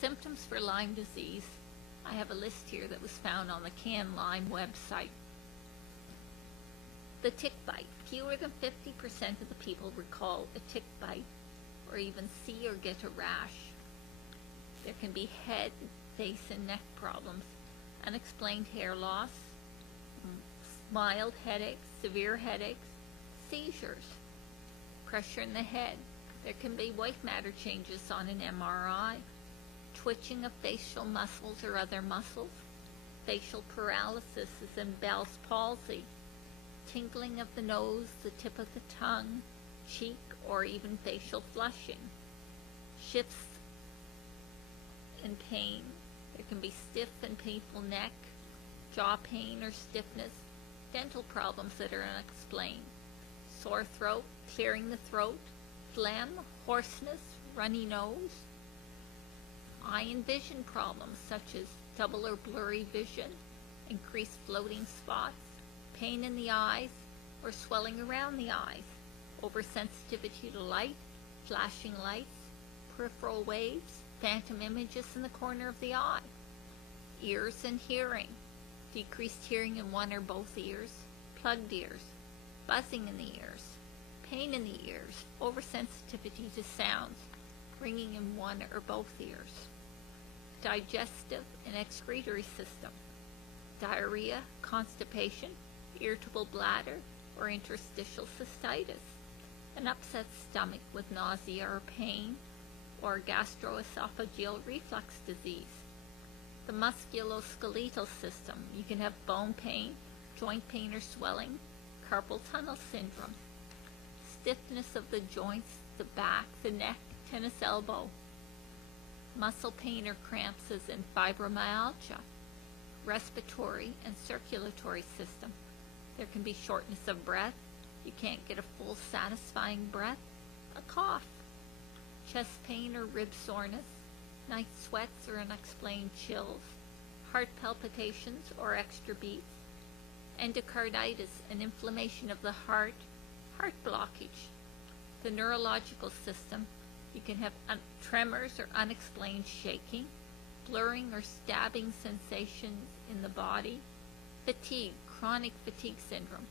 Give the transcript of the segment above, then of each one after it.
Symptoms for Lyme disease. I have a list here that was found on the Can Lyme website. The tick bite. Fewer than 50% of the people recall a tick bite or even see or get a rash. There can be head, face, and neck problems, unexplained hair loss, mild headaches, severe headaches, seizures, pressure in the head. There can be white matter changes on an MRI, twitching of facial muscles or other muscles, facial paralysis as in Bell's palsy, tingling of the nose, the tip of the tongue, cheek, or even facial flushing, shifts in pain. There can be stiff and painful neck, jaw pain or stiffness, dental problems that are unexplained, sore throat, clearing the throat, phlegm, hoarseness, runny nose, eye and vision problems such as double or blurry vision, increased floating spots, pain in the eyes or swelling around the eyes, oversensitivity to light, flashing lights, peripheral waves, phantom images in the corner of the eye, ears and hearing, decreased hearing in one or both ears, plugged ears, buzzing in the ears, pain in the ears, oversensitivity to sounds, ringing in one or both ears, digestive and excretory system, diarrhea, constipation, irritable bladder, or interstitial cystitis, an upset stomach with nausea or pain, or gastroesophageal reflux disease. The musculoskeletal system, you can have bone pain, joint pain or swelling, carpal tunnel syndrome, stiffness of the joints, the back, the neck, tennis elbow, muscle pain or cramps as in fibromyalgia, respiratory and circulatory system. There can be shortness of breath, you can't get a full satisfying breath, a cough, chest pain or rib soreness, night sweats or unexplained chills, heart palpitations or extra beats, endocarditis, an inflammation of the heart, heart blockage. The neurological system, you can have tremors or unexplained shaking, blurring or stabbing sensations in the body, fatigue, chronic fatigue syndrome,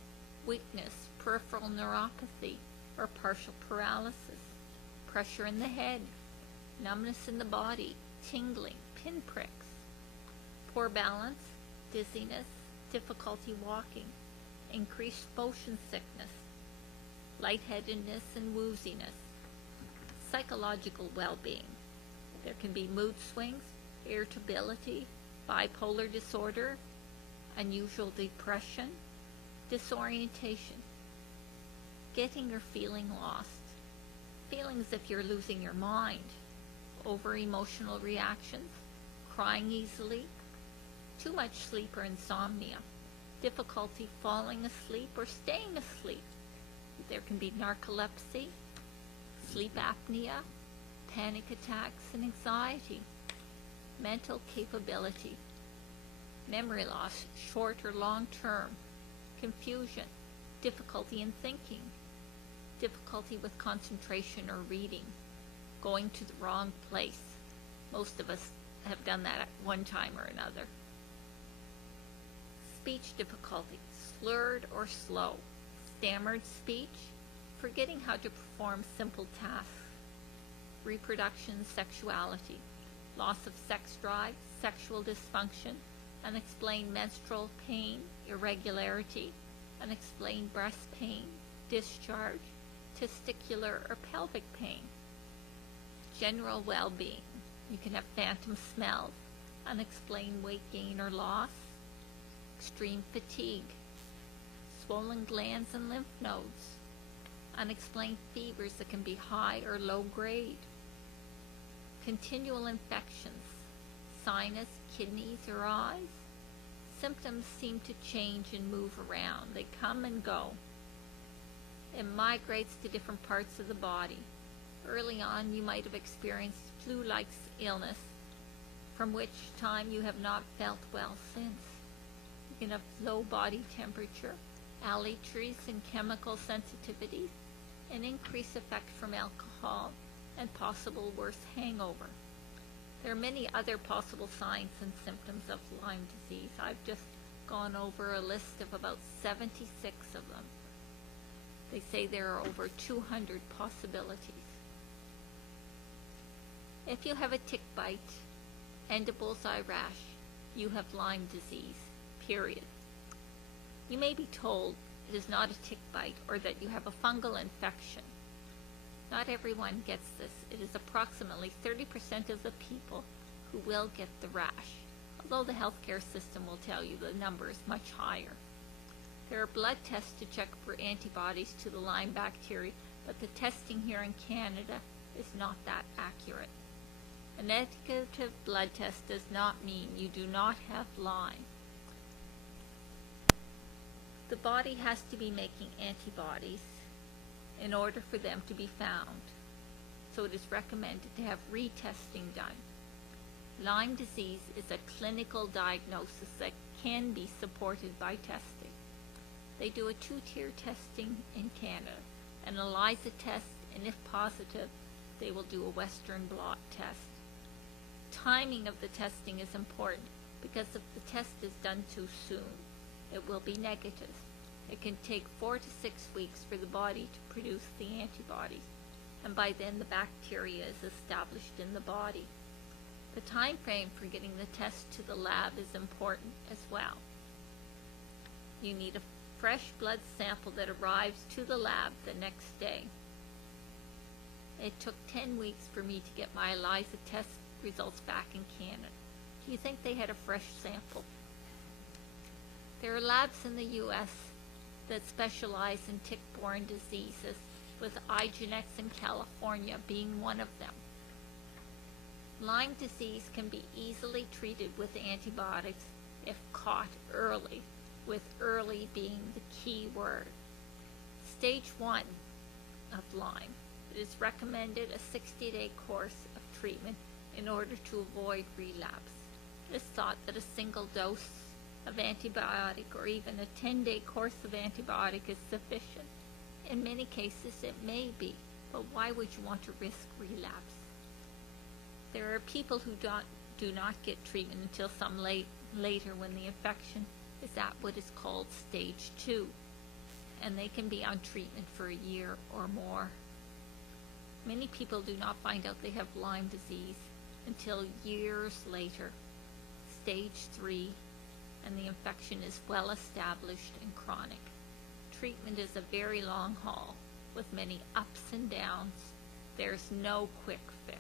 weakness, peripheral neuropathy or partial paralysis, pressure in the head, numbness in the body, tingling, pinpricks, poor balance, dizziness, difficulty walking, increased motion sickness, lightheadedness and wooziness. Psychological well-being. There can be mood swings, irritability, bipolar disorder, unusual depression, disorientation, getting or feeling lost, feeling as if you're losing your mind, over-emotional reactions, crying easily, too much sleep or insomnia, difficulty falling asleep or staying asleep. There can be narcolepsy, sleep apnea, panic attacks and anxiety, mental capability, memory loss, short or long term, confusion, difficulty in thinking, difficulty with concentration or reading, going to the wrong place. Most of us have done that at one time or another. Speech difficulty, slurred or slow, stammered speech, forgetting how to perform simple tasks, reproduction, sexuality, loss of sex drive, sexual dysfunction, unexplained menstrual pain, irregularity, unexplained breast pain, discharge, testicular or pelvic pain. General well-being. You can have phantom smells, unexplained weight gain or loss, extreme fatigue, swollen glands and lymph nodes, unexplained fevers that can be high or low grade, continual infections, sinus, kidneys, or eyes. Symptoms seem to change and move around. They come and go. It migrates to different parts of the body. Early on, you might have experienced flu-like illness, from which time you have not felt well since. You can have low body temperature, allergies and chemical sensitivities, an increased effect from alcohol, and possible worse hangover. There are many other possible signs and symptoms of Lyme disease. I've just gone over a list of about 76 of them. They say there are over 200 possibilities. If you have a tick bite and a bullseye rash, you have Lyme disease, period. You may be told it is not a tick bite or that you have a fungal infection. Not everyone gets this. It is approximately 30% of the people who will get the rash, although the healthcare system will tell you the number is much higher. There are blood tests to check for antibodies to the Lyme bacteria, but the testing here in Canada is not that accurate. A negative blood test does not mean you do not have Lyme. The body has to be making antibodies in order for them to be found, so it is recommended to have retesting done. Lyme disease is a clinical diagnosis that can be supported by testing. They do a 2-tier testing in Canada, an ELISA test, and if positive, they will do a Western blot test. Timing of the testing is important because if the test is done too soon, it will be negative. It can take 4 to 6 weeks for the body to produce the antibodies, and by then the bacteria is established in the body. The time frame for getting the test to the lab is important as well. You need a fresh blood sample that arrives to the lab the next day. It took 10 weeks for me to get my ELISA test results back in Canada. Do you think they had a fresh sample? There are labs in the U.S. that specialize in tick-borne diseases, with IGeneX in California being one of them. Lyme disease can be easily treated with antibiotics if caught early, with early being the key word. Stage 1 of Lyme. It is recommended a 60-day course of treatment in order to avoid relapse. It is thought that a single dose of antibiotic or even a 10-day course of antibiotic is sufficient. In many cases it may be, but why would you want to risk relapse? There are people who do not get treatment until some later when the infection is at what is called stage 2, and they can be on treatment for a year or more. Many people do not find out they have Lyme disease until years later, stage 3, and the infection is well established and chronic. Treatment is a very long haul with many ups and downs. There's no quick fix.